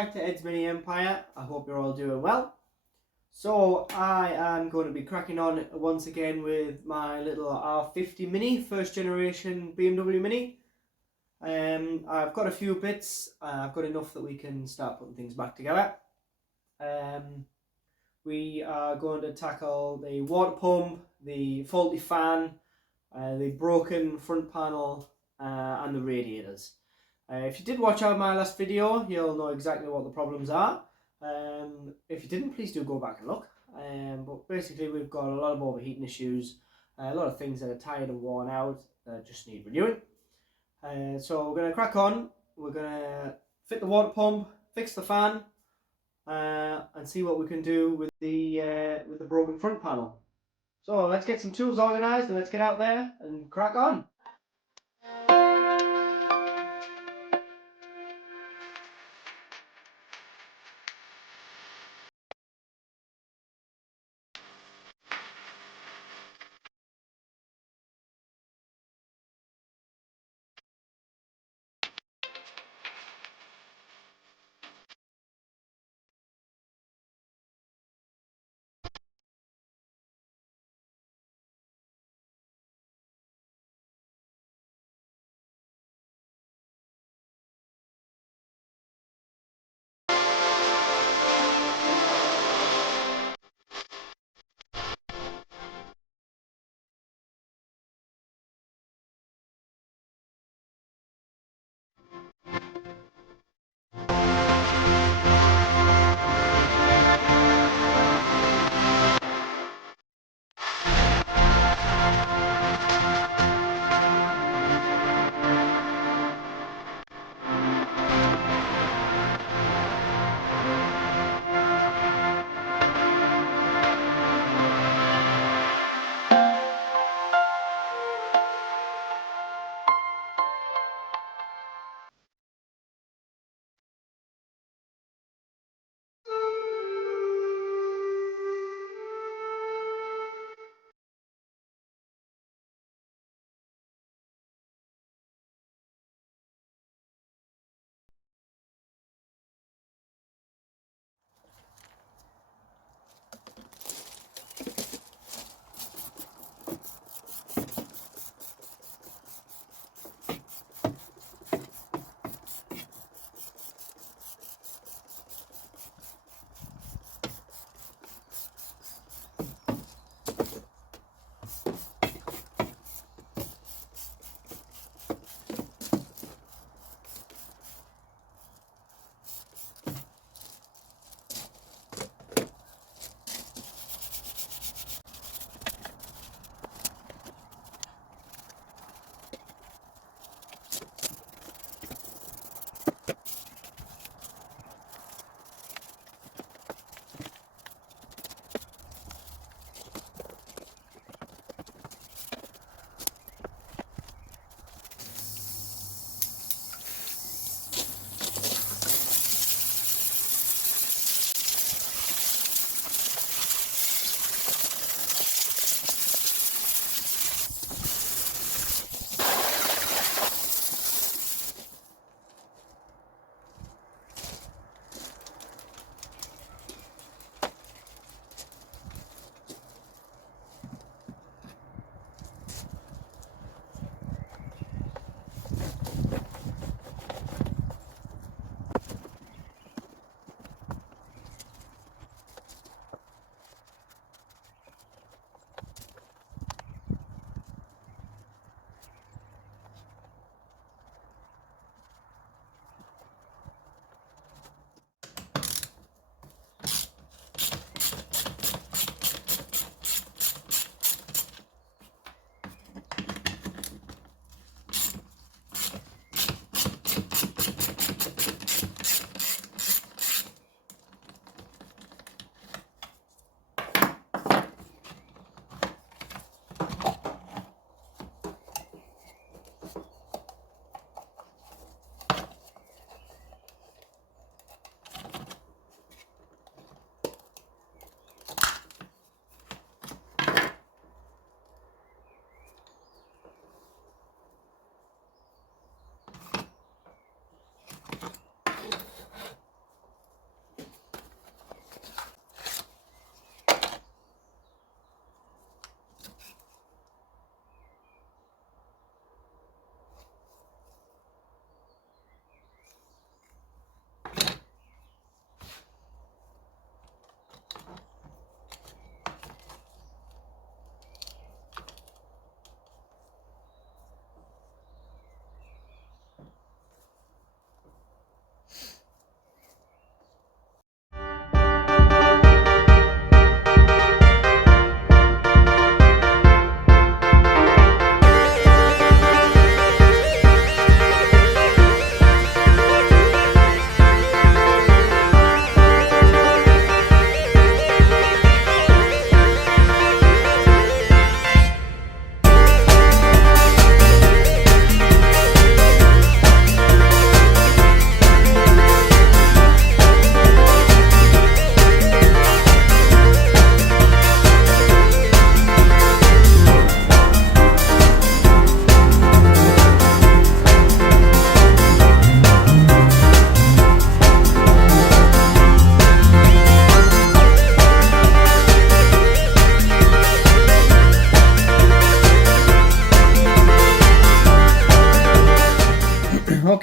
back to Ed's Mini Empire. I hope you're all doing well. So I am going to be cracking on once again with my little R50 Mini, first generation BMW Mini. I've got a few bits. I've got enough that we can start putting things back together. We are going to tackle the water pump, the faulty fan, the broken front panel, and the radiators. If you did watch out my last video, you'll know exactly what the problems are. If you didn't, please do go back and look. But basically we've got a lot of overheating issues, a lot of things that are tired and worn out that just need renewing. So we're going to crack on. We're going to fit the water pump, fix the fan, and see what we can do with the broken front panel. So let's get some tools organised and let's get out there and crack on.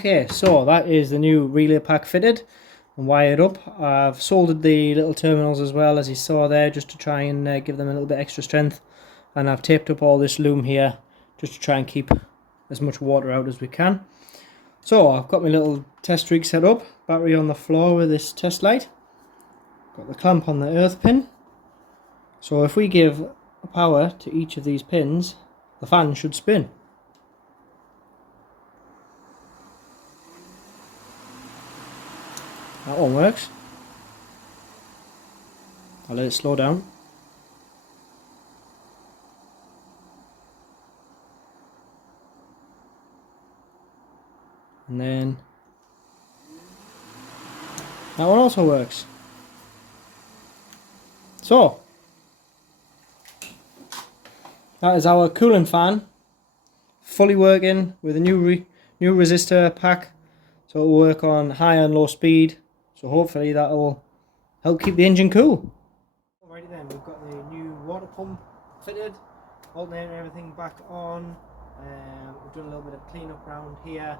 Okay, so that is the new relay pack fitted and wired up. I've soldered the little terminals as well, as you saw there, just to try and give them a little bit extra strength. And I've taped up all this loom here just to try and keep as much water out as we can. So I've got my little test rig set up, battery on the floor with this test light. Got the clamp on the earth pin. So if we give power to each of these pins, the fan should spin. That one works. I'll let it slow down. And then that one also works. So that is our coolant fan, fully working with a new resistor pack, so it will work on high and low speed. So hopefully that will help keep the engine cool. Alrighty then, we've got the new water pump fitted, alternator and everything back on. We've done a little bit of cleanup around here.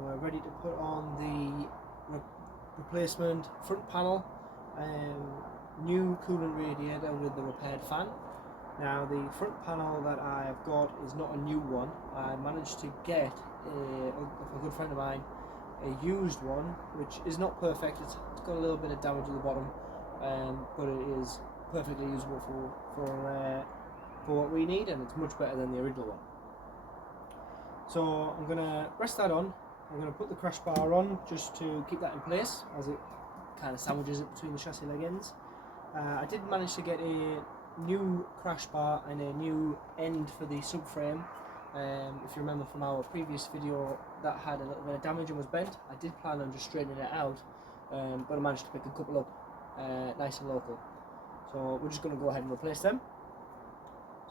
We're ready to put on the replacement front panel, new coolant radiator with the repaired fan. Now the front panel that I've got is not a new one. I managed to get a good friend of mine a used one, which is not perfect. It's got a little bit of damage at the bottom, but it is perfectly usable for what we need, and it's much better than the original one. So I'm going to rest that on. I'm going to put the crash bar on just to keep that in place, as it kind of sandwiches it between the chassis leg ends. I did manage to get a new crash bar and a new end for the subframe. If you remember from our previous video, that had a little bit of damage and was bent. I did plan on just straightening it out, but I managed to pick a couple up nice and local. So we're just going to go ahead and replace them.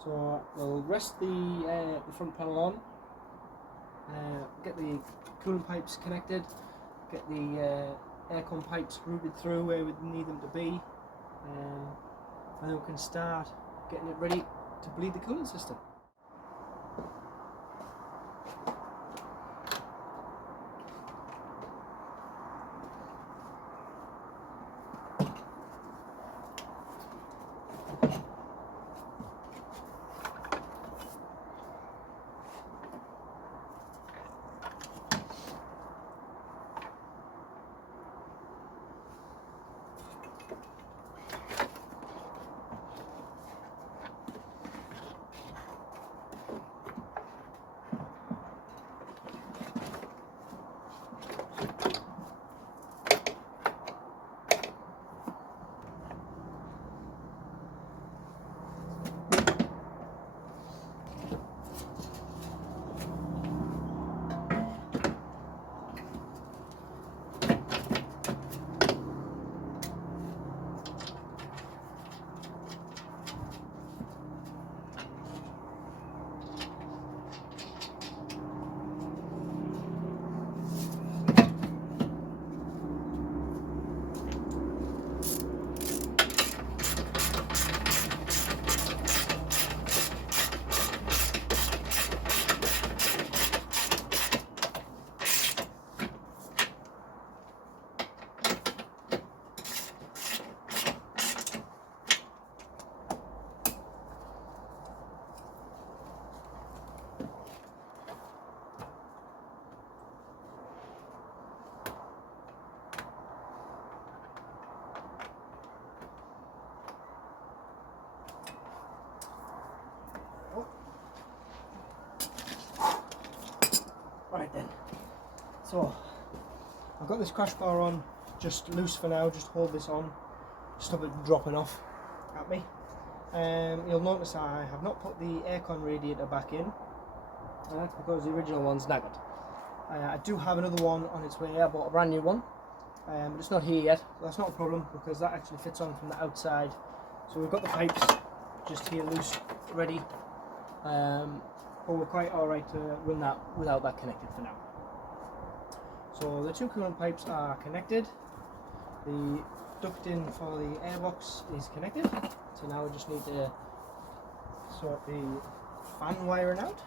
So we'll rest the front panel on, get the coolant pipes connected, get the aircon pipes routed through where we need them to be, and then we can start getting it ready to bleed the coolant system. Right then, so I've got this crash bar on just loose for now, just hold this on, stop it dropping off at me. You'll notice I have not put the aircon radiator back in, and that's because the original one's knackered. I do have another one on its way. I bought a brand new one, but it's not here yet. That's not a problem because that actually fits on from the outside. So we've got the pipes just here loose, ready. But we're quite alright to run that without that connected for now. So the two coolant pipes are connected. The ducting for the airbox is connected. So now we just need to sort the fan wiring out.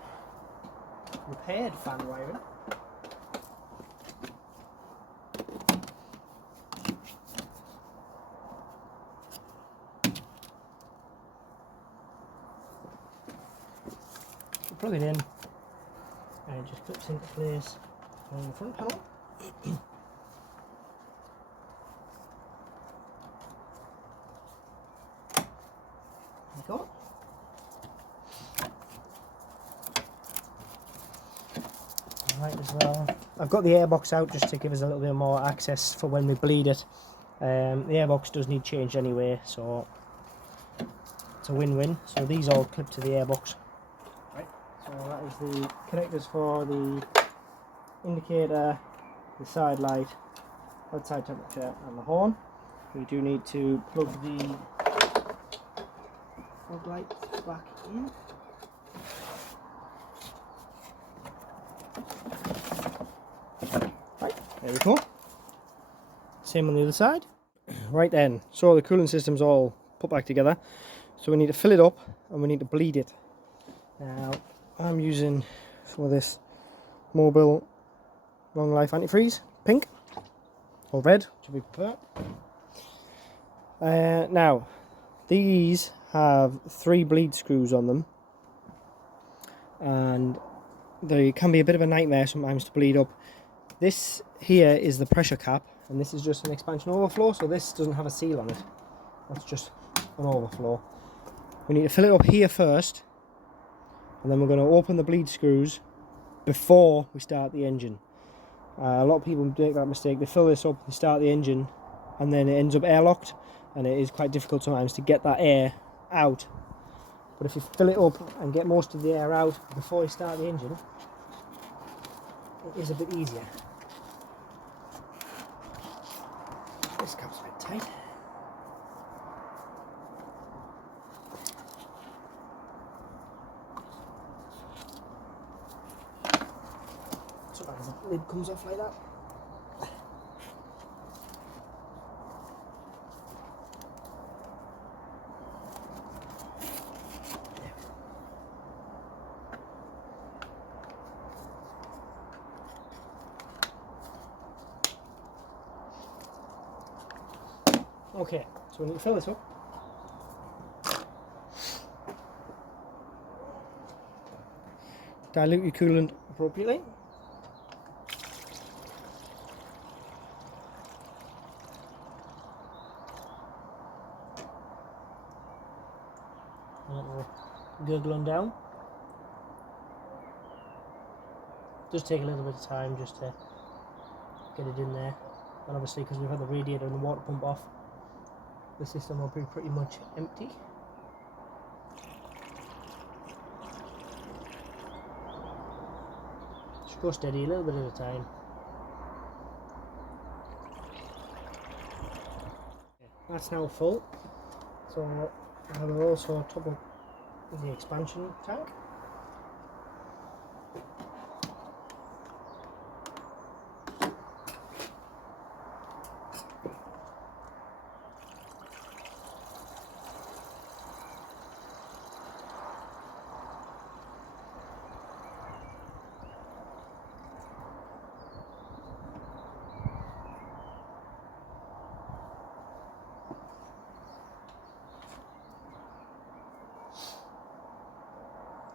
Repaired fan wiring. plug it in and it just clips into place on the front panel. There you go. Right, as well, I've got the airbox out just to give us a little bit more access for when we bleed it. The airbox does need changed anyway, so it's a win-win. So these all clip to the airbox. Right. So that is the connectors for the indicator, the side light, outside temperature, and the horn. We do need to plug the fog light back in. Right, there we go. Same on the other side. Right then, so the cooling system's all put back together. So we need to fill it up and we need to bleed it. Now, I'm using for this Mobile Long Life Antifreeze, pink or red, which we prefer. Now, these have 3 bleed screws on them, and they can be a bit of a nightmare sometimes to bleed up. This here is the pressure cap, and this is just an expansion overflow, so this doesn't have a seal on it. That's just an overflow. We need to fill it up here first, and then we're going to open the bleed screws before we start the engine. A lot of people make that mistake. They fill this up, they start the engine, and then it ends up airlocked, and it is quite difficult sometimes to get that air out. But if you fill it up and get most of the air out before you start the engine, it is a bit easier. This cap's a bit tight. Sometimes the lid comes off like that. Okay, so we need to fill this up. Dilute your coolant appropriately. A little gurgling down. Does take a little bit of time just to get it in there, and obviously because we've had the radiator and the water pump off, the system will be pretty much empty. Just go steady, a little bit at a time. That's now full, so I will also top up the expansion tank.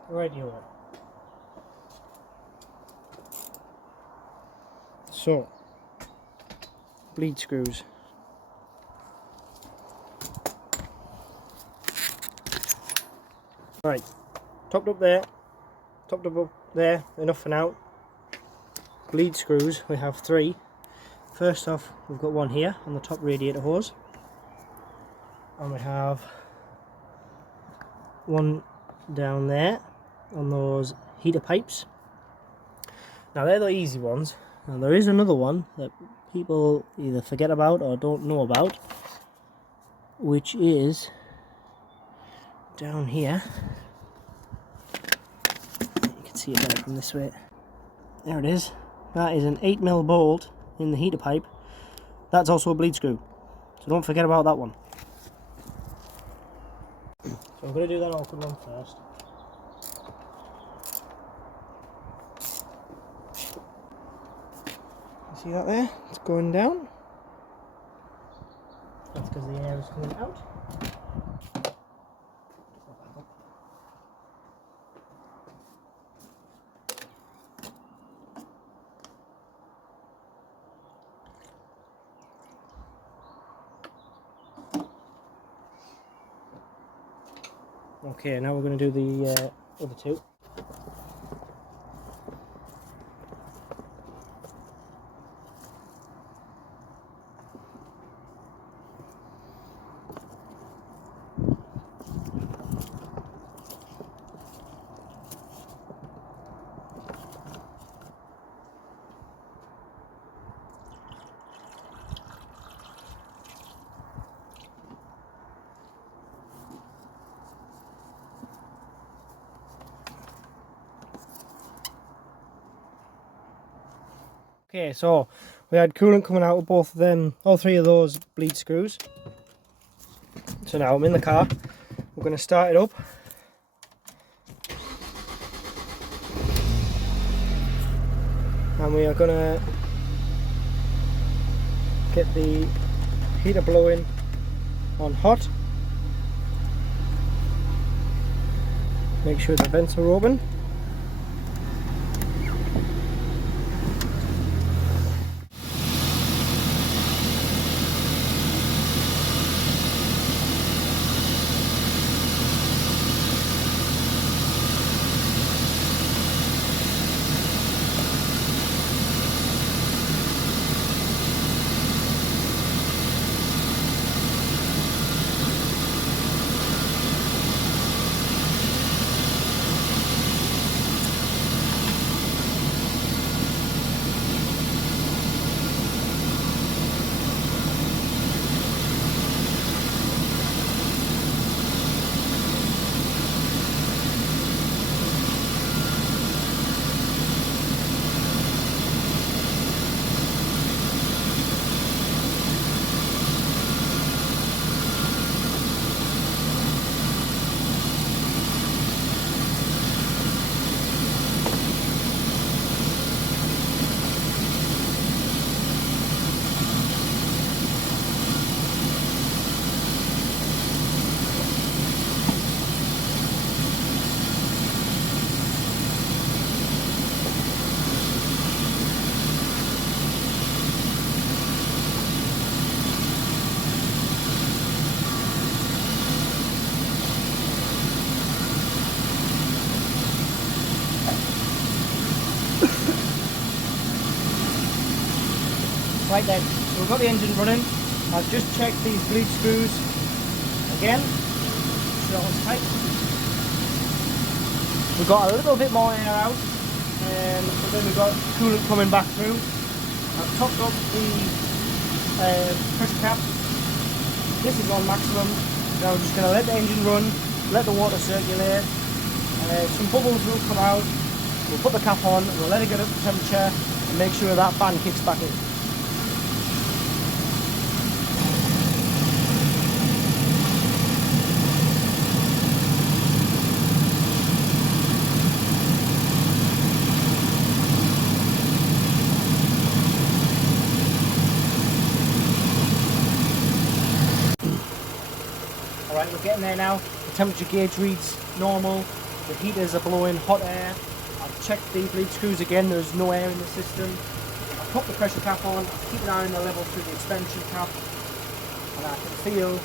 Right, you are. So, bleed screws. Right, topped up there, topped up there, enough for now. Bleed screws, we have 3. First off, we've got one here on the top radiator hose, and we have one down there on those heater pipes. Now they're the easy ones, and there is another one that people either forget about or don't know about, which is down here. You can see it better from this way. There it is. That is an 8mm bolt in the heater pipe. That's also a bleed screw, so don't forget about that one. So I'm going to do that awkward one first. See that there? It's going down. That's because the air is coming out. Okay, now we're going to do the other two. Okay, so we had coolant coming out of both of them, all three of those bleed screws. So now I'm in the car, we're going to start it up. And we are going to get the heater blowing on hot. Make sure the vents are open. Right then, so we've got the engine running. I've just checked these bleed screws again. So that one's tight. We've got a little bit more air out, but then we've got coolant coming back through. I've topped up the pressure cap. This is on maximum. Now we're just going to let the engine run, let the water circulate. Some bubbles will come out. We'll put the cap on, we'll let it get up to temperature and make sure that fan kicks back in. Alright, we're getting there now. The temperature gauge reads normal. The heaters are blowing hot air. I've checked the bleed screws again, there's no air in the system. I've put the pressure cap on, I keep an eye on the level through the expansion cap, and I can feel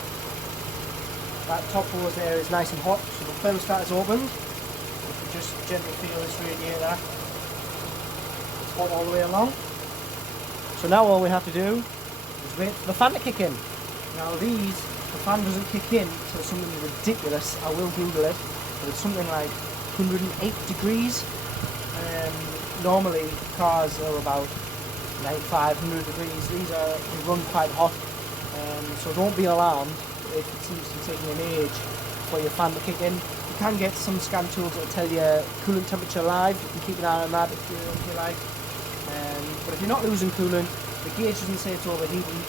that top hose there is nice and hot, so the thermostat is opened. You can just gently feel this radiator. It's hot all the way along. So now all we have to do is wait for the fan to kick in. Now the fan doesn't kick in until something ridiculous. I will Google it, but it's something like 108 degrees. Normally cars are about 95, 100 degrees. They run quite hot, so don't be alarmed if it seems to be taking an age for your fan to kick in. You can get some scan tools that will tell you coolant temperature live. You can keep an eye on that if you like. But if you're not losing coolant, the gauge doesn't say it's overheating,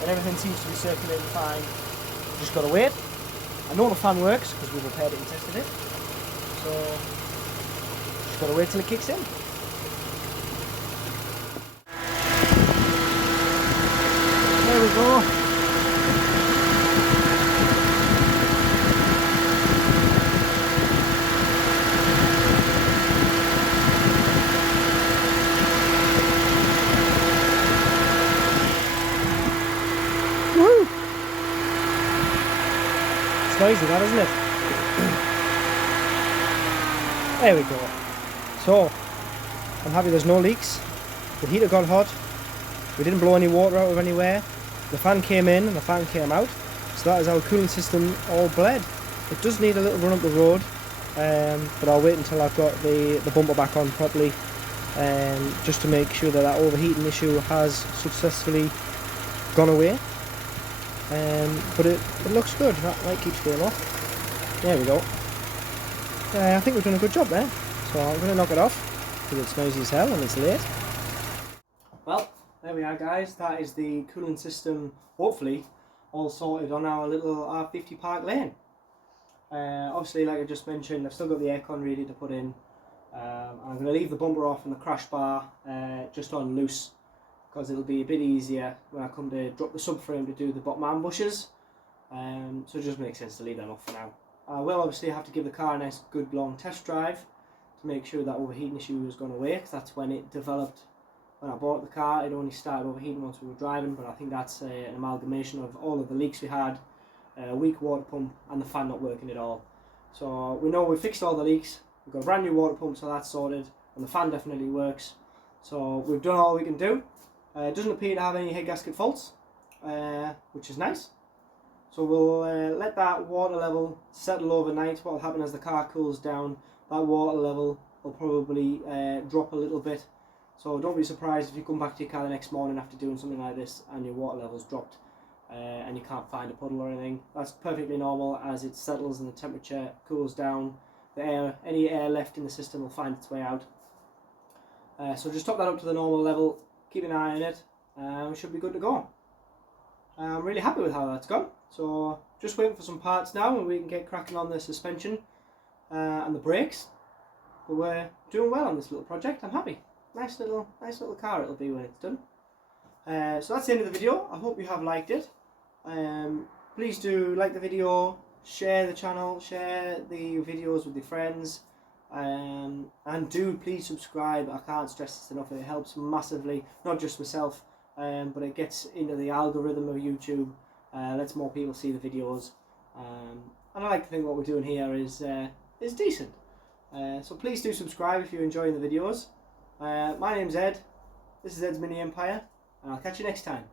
and everything seems to be circulating fine. You just got to wait. I know the fan works because we've repaired it and tested it. So just got to wait till it kicks in. There we go. Woo! It's noisy that, isn't it? There we go. So, I'm happy there's no leaks. The heater got hot. We didn't blow any water out of anywhere. The fan came in and the fan came out. So that is our cooling system all bled. It does need a little run up the road, but I'll wait until I've got the bumper back on properly, just to make sure that that overheating issue has successfully gone away. But it looks good. That light keeps going off. There we go. I think we've done a good job there. So I'm going to knock it off because it's noisy as hell and it's late. Well, there we are guys. That is the cooling system, hopefully, all sorted on our little R50 Park Lane. Obviously, like I just mentioned, I've still got the aircon ready to put in. I'm going to leave the bumper off and the crash bar just on loose, because it'll be a bit easier when I come to drop the subframe to do the bottom arm bushes. So it just makes sense to leave them off for now. I will obviously have to give the car a nice good long test drive to make sure that overheating issue has gone away, because that's when it developed. When I bought the car, it only started overheating once we were driving, but I think that's an amalgamation of all of the leaks we had, a weak water pump and the fan not working at all. So we know we fixed all the leaks, we've got a brand new water pump, so that's sorted, and the fan definitely works. So we've done all we can do. It doesn't appear to have any head gasket faults, which is nice. So we'll let that water level settle overnight. What will happen as the car cools down, that water level will probably drop a little bit. So don't be surprised if you come back to your car the next morning after doing something like this and your water level's dropped and you can't find a puddle or anything. That's perfectly normal as it settles and the temperature cools down. The air, any air left in the system will find its way out. So just top that up to the normal level, keep an eye on it, and we should be good to go. I'm really happy with how that's gone. So just waiting for some parts now and we can get cracking on the suspension and the brakes. But we're doing well on this little project. I'm happy. Nice little car it'll be when it's done. So that's the end of the video. I hope you have liked it. Please do like the video, share the channel, share the videos with your friends, and do please subscribe. I can't stress this enough. It helps massively, not just myself, but it gets into the algorithm of YouTube, lets more people see the videos, and I like to think what we're doing here is decent. So please do subscribe if you're enjoying the videos. My name's Ed, this is Ed's Mini Empire, and I'll catch you next time.